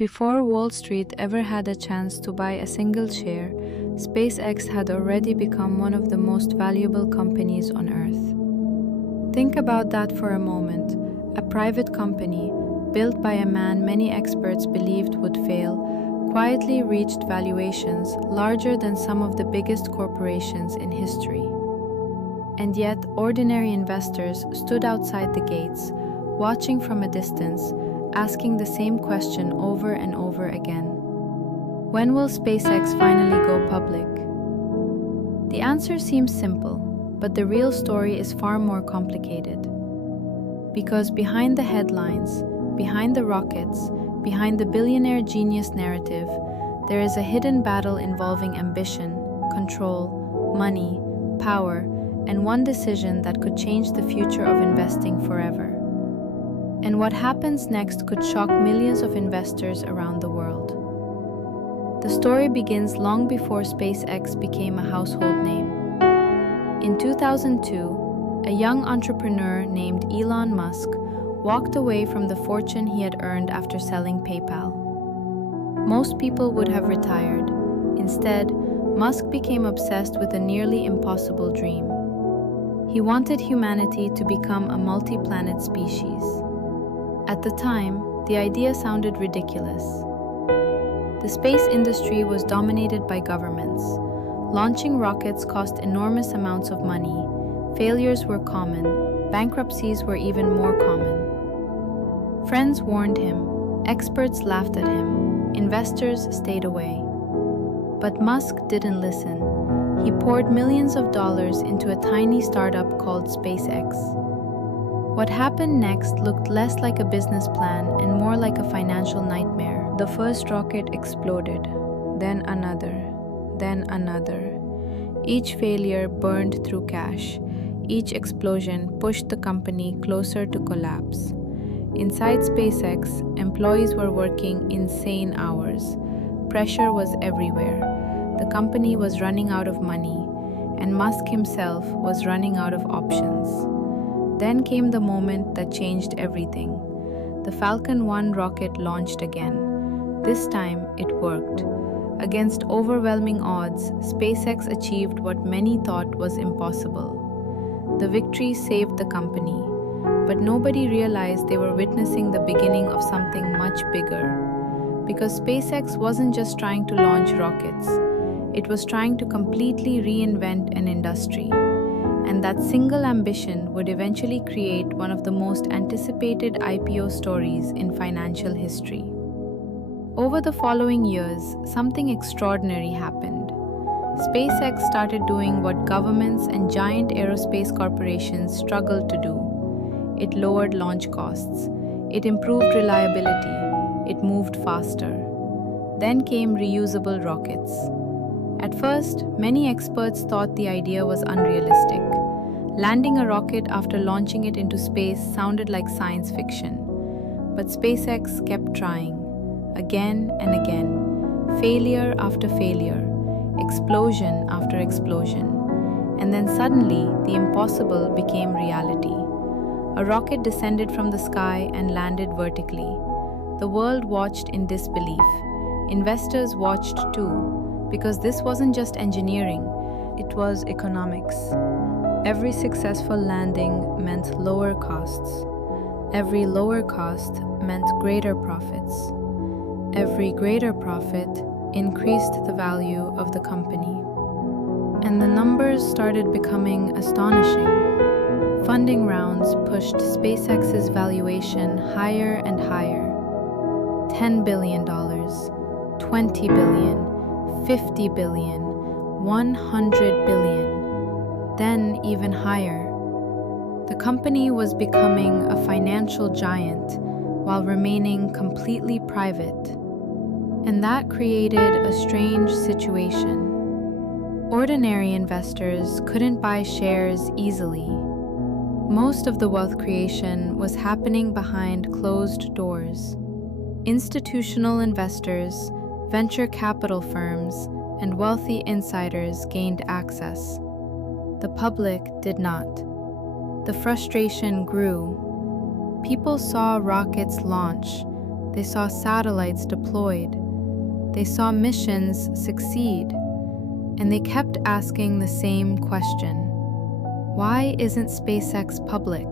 Before Wall Street ever had a chance to buy a single share, SpaceX had already become one of the most valuable companies on Earth. Think about that for a moment. A private company, built by a man many experts believed would fail, quietly reached valuations larger than some of the biggest corporations in history. And yet, ordinary investors stood outside the gates, watching from a distance, asking the same question over and over again. When will SpaceX finally go public? The answer seems simple, but the real story is far more complicated. Because behind the headlines, behind the rockets, behind the billionaire genius narrative, there is a hidden battle involving ambition, control, money, power, and one decision that could change the future of investing forever. And what happens next could shock millions of investors around the world. The story begins long before SpaceX became a household name. In 2002, a young entrepreneur named Elon Musk walked away from the fortune he had earned after selling PayPal. Most people would have retired. Instead, Musk became obsessed with a nearly impossible dream. He wanted humanity to become a multi-planet species. At the time, the idea sounded ridiculous. The space industry was dominated by governments. Launching rockets cost enormous amounts of money. Failures were common. Bankruptcies were even more common. Friends warned him. Experts laughed at him. Investors stayed away. But Musk didn't listen. He poured millions of dollars into a tiny startup called SpaceX. What happened next looked less like a business plan and more like a financial nightmare. The first rocket exploded, then another, then another. Each failure burned through cash. Each explosion pushed the company closer to collapse. Inside SpaceX, employees were working insane hours. Pressure was everywhere. The company was running out of money, and Musk himself was running out of options. Then came the moment that changed everything. The Falcon 1 rocket launched again. This time, it worked. Against overwhelming odds, SpaceX achieved what many thought was impossible. The victory saved the company, but nobody realized they were witnessing the beginning of something much bigger. Because SpaceX wasn't just trying to launch rockets, it was trying to completely reinvent an industry. And that single ambition would eventually create one of the most anticipated IPO stories in financial history. Over the following years, something extraordinary happened. SpaceX started doing what governments and giant aerospace corporations struggled to do. It lowered launch costs. It improved reliability. It moved faster. Then came reusable rockets. At first, many experts thought the idea was unrealistic. Landing a rocket after launching it into space sounded like science fiction. But SpaceX kept trying, again and again, failure after failure, explosion after explosion. And then suddenly, the impossible became reality. A rocket descended from the sky and landed vertically. The world watched in disbelief. Investors watched too, because this wasn't just engineering, it was economics. Every successful landing meant lower costs. Every lower cost meant greater profits. Every greater profit increased the value of the company. And the numbers started becoming astonishing. Funding rounds pushed SpaceX's valuation higher and higher. $10 billion, $20 billion, $50 billion, $100 billion. Then even higher. The company was becoming a financial giant while remaining completely private. And that created a strange situation. Ordinary investors couldn't buy shares easily. Most of the wealth creation was happening behind closed doors. Institutional investors, venture capital firms, and wealthy insiders gained access. The public did not. The frustration grew. People saw rockets launch, They saw satellites deployed. They saw missions succeed. And they kept asking the same question: why isn't SpaceX public?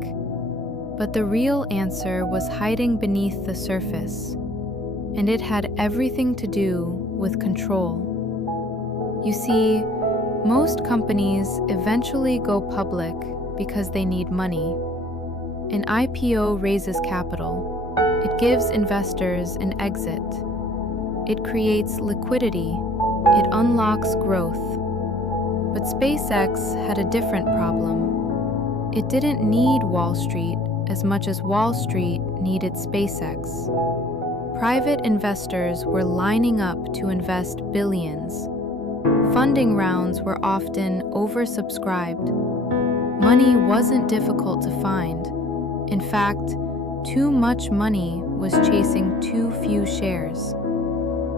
But the real answer was hiding beneath the surface, and it had everything to do with control. You see, most companies eventually go public because they need money. An IPO raises capital. It gives investors an exit. It creates liquidity. It unlocks growth. But SpaceX had a different problem. It didn't need Wall Street as much as Wall Street needed SpaceX. Private investors were lining up to invest billions. Funding rounds were often oversubscribed. Money wasn't difficult to find. In fact, too much money was chasing too few shares.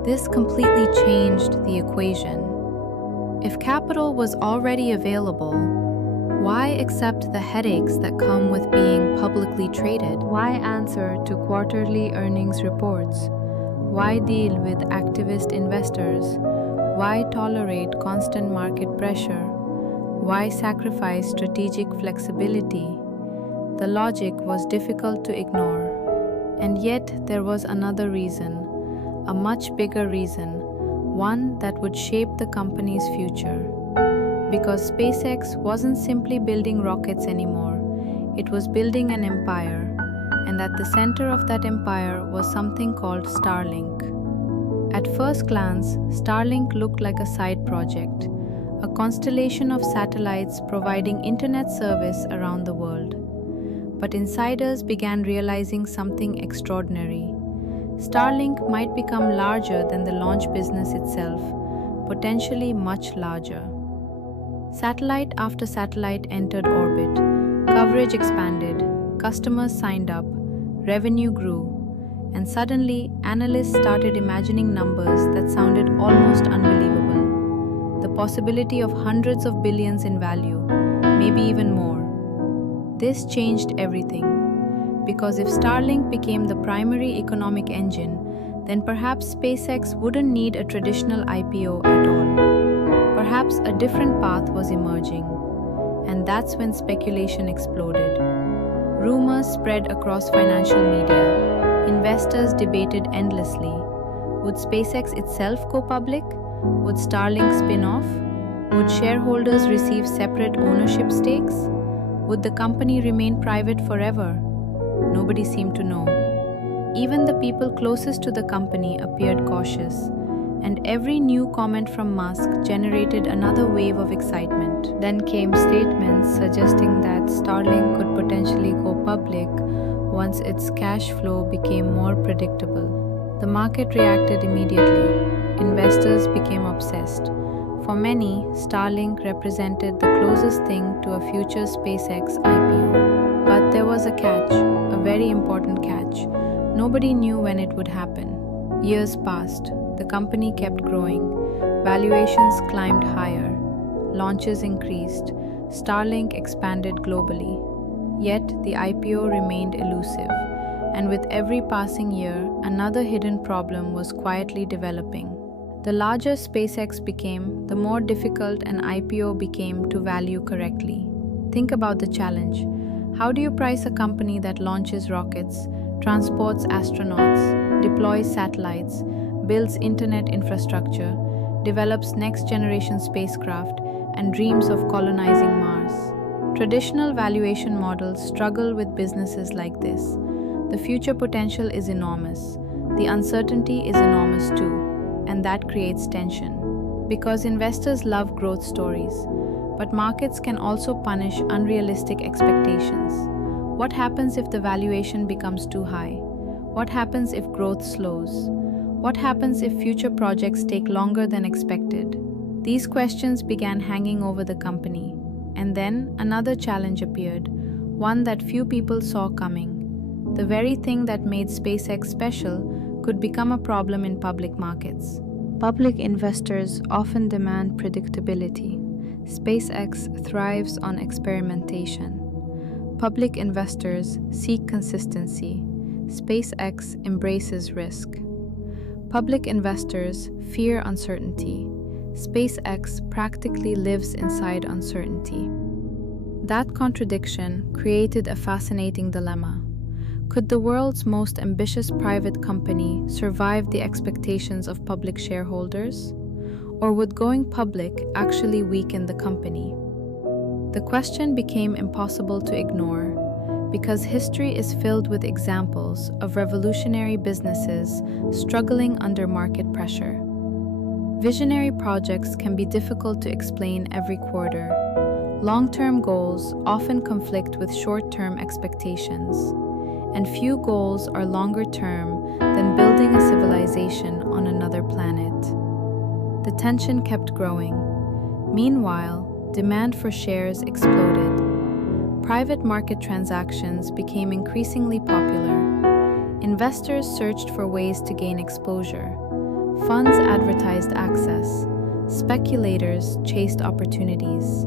This completely changed the equation. If capital was already available, why accept the headaches that come with being publicly traded? Why answer to quarterly earnings reports? Why deal with activist investors? Why tolerate constant market pressure? Why sacrifice strategic flexibility? The logic was difficult to ignore. And yet there was another reason, a much bigger reason, one that would shape the company's future. Because SpaceX wasn't simply building rockets anymore, it was building an empire, and at the center of that empire was something called Starlink. At first glance, Starlink looked like a side project, a constellation of satellites providing internet service around the world. But insiders began realizing something extraordinary. Starlink might become larger than the launch business itself, potentially much larger. Satellite after satellite entered orbit, coverage expanded, customers signed up, revenue grew, and suddenly analysts started imagining numbers that sounded almost unbelievable. The possibility of hundreds of billions in value, maybe even more. This changed everything, because if Starlink became the primary economic engine, then perhaps SpaceX wouldn't need a traditional IPO at all. Perhaps a different path was emerging, and that's when speculation exploded. Rumors spread across financial media. Investors debated endlessly. Would SpaceX itself go public? Would Starlink spin off? Would shareholders receive separate ownership stakes? Would the company remain private forever? Nobody seemed to know. Even the people closest to the company appeared cautious, and every new comment from Musk generated another wave of excitement. Then came statements suggesting that Starlink could potentially go public once its cash flow became more predictable. The market reacted immediately. Investors became obsessed. For many, Starlink represented the closest thing to a future SpaceX IPO. But there was a catch, a very important catch. Nobody knew when it would happen. Years passed. The company kept growing. Valuations climbed higher. Launches increased. Starlink expanded globally. Yet the IPO remained elusive. And with every passing year, another hidden problem was quietly developing. The larger SpaceX became, the more difficult an IPO became to value correctly. Think about the challenge. How do you price a company that launches rockets, transports astronauts, deploys satellites, builds internet infrastructure, develops next-generation spacecraft, and dreams of colonizing Mars? Traditional valuation models struggle with businesses like this. The future potential is enormous. The uncertainty is enormous too, and that creates tension. Because investors love growth stories, but markets can also punish unrealistic expectations. What happens if the valuation becomes too high? What happens if growth slows? What happens if future projects take longer than expected? These questions began hanging over the company. And then another challenge appeared, one that few people saw coming. The very thing that made SpaceX special could become a problem in public markets. Public investors often demand predictability. SpaceX thrives on experimentation. Public investors seek consistency. SpaceX embraces risk. Public investors fear uncertainty. SpaceX practically lives inside uncertainty. That contradiction created a fascinating dilemma. Could the world's most ambitious private company survive the expectations of public shareholders? Or would going public actually weaken the company? The question became impossible to ignore because history is filled with examples of revolutionary businesses struggling under market pressure. Visionary projects can be difficult to explain every quarter. Long-term goals often conflict with short-term expectations, and few goals are longer-term than building a civilization on another planet. The tension kept growing. Meanwhile, demand for shares exploded. Private market transactions became increasingly popular. Investors searched for ways to gain exposure. Funds advertised access. Speculators chased opportunities.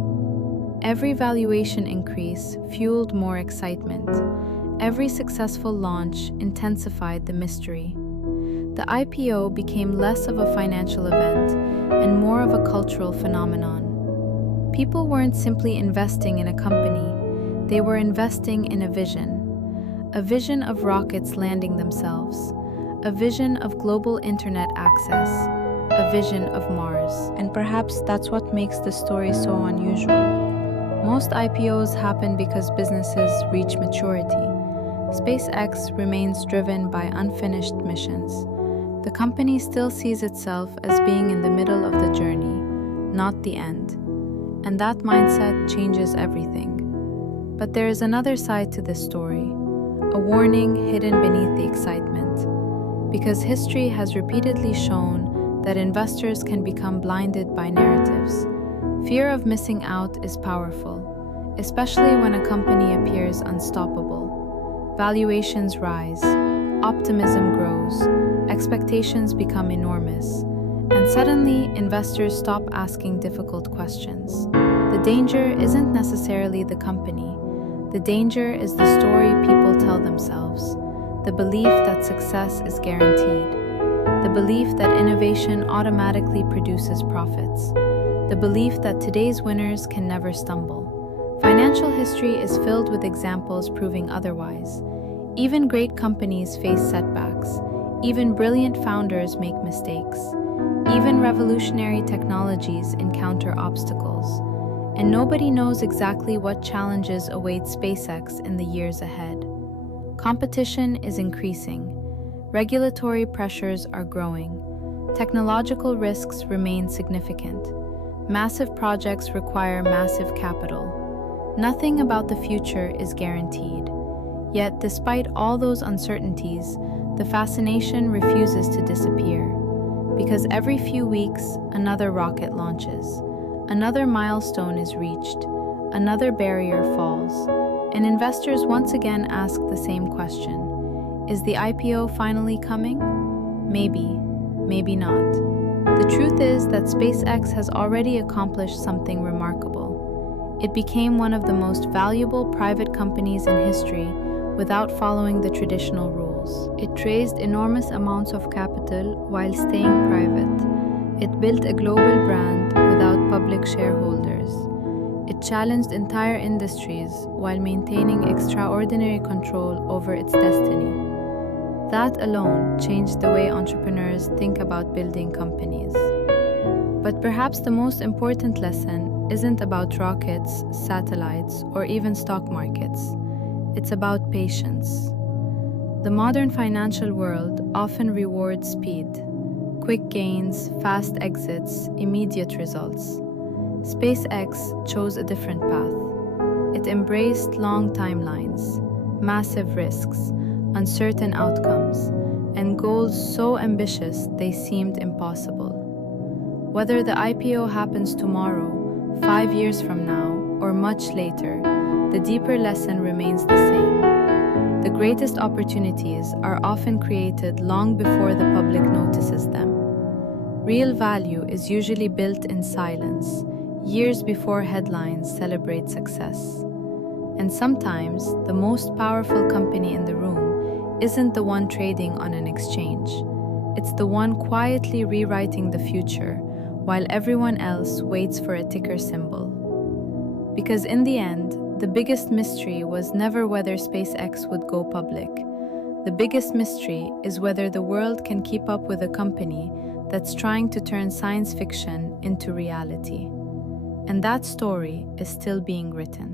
Every valuation increase fueled more excitement. Every successful launch intensified the mystery. The IPO became less of a financial event and more of a cultural phenomenon. People weren't simply investing in a company, they were investing in a vision of rockets landing themselves, a vision of global internet access, a vision of Mars. And perhaps that's what makes the story so unusual. Most IPOs happen because businesses reach maturity. SpaceX remains driven by unfinished missions. The company still sees itself as being in the middle of the journey, not the end. And that mindset changes everything. But there is another side to this story, a warning hidden beneath the excitement. Because history has repeatedly shown that investors can become blinded by narratives. Fear of missing out is powerful, especially when a company appears unstoppable. Valuations rise, optimism grows, expectations become enormous, and suddenly investors stop asking difficult questions. The danger isn't necessarily the company. The danger is the story people tell themselves, the belief that success is guaranteed, the belief that innovation automatically produces profits, the belief that today's winners can never stumble. Financial history is filled with examples proving otherwise. Even great companies face setbacks. Even brilliant founders make mistakes. Even revolutionary technologies encounter obstacles. And nobody knows exactly what challenges await SpaceX in the years ahead. Competition is increasing. Regulatory pressures are growing. Technological risks remain significant. Massive projects require massive capital. Nothing about the future is guaranteed. Yet, despite all those uncertainties, the fascination refuses to disappear. Because every few weeks, another rocket launches. Another milestone is reached. Another barrier falls. And investors once again ask the same question. Is the IPO finally coming? Maybe, maybe not. The truth is that SpaceX has already accomplished something remarkable. It became one of the most valuable private companies in history without following the traditional rules. It raised enormous amounts of capital while staying private. It built a global brand without public shareholders. It challenged entire industries while maintaining extraordinary control over its destiny. That alone changed the way entrepreneurs think about building companies. But perhaps the most important lesson isn't about rockets, satellites, or even stock markets. It's about patience. The modern financial world often rewards speed, quick gains, fast exits, immediate results. SpaceX chose a different path. It embraced long timelines, massive risks, uncertain outcomes, and goals so ambitious they seemed impossible. Whether the IPO happens tomorrow, 5 years from now, or much later, the deeper lesson remains the same. The greatest opportunities are often created long before the public notices them. Real value is usually built in silence, years before headlines celebrate success. And sometimes, the most powerful company in the room isn't the one trading on an exchange. It's the one quietly rewriting the future while everyone else waits for a ticker symbol. Because in the end, the biggest mystery was never whether SpaceX would go public. The biggest mystery is whether the world can keep up with a company that's trying to turn science fiction into reality. And that story is still being written.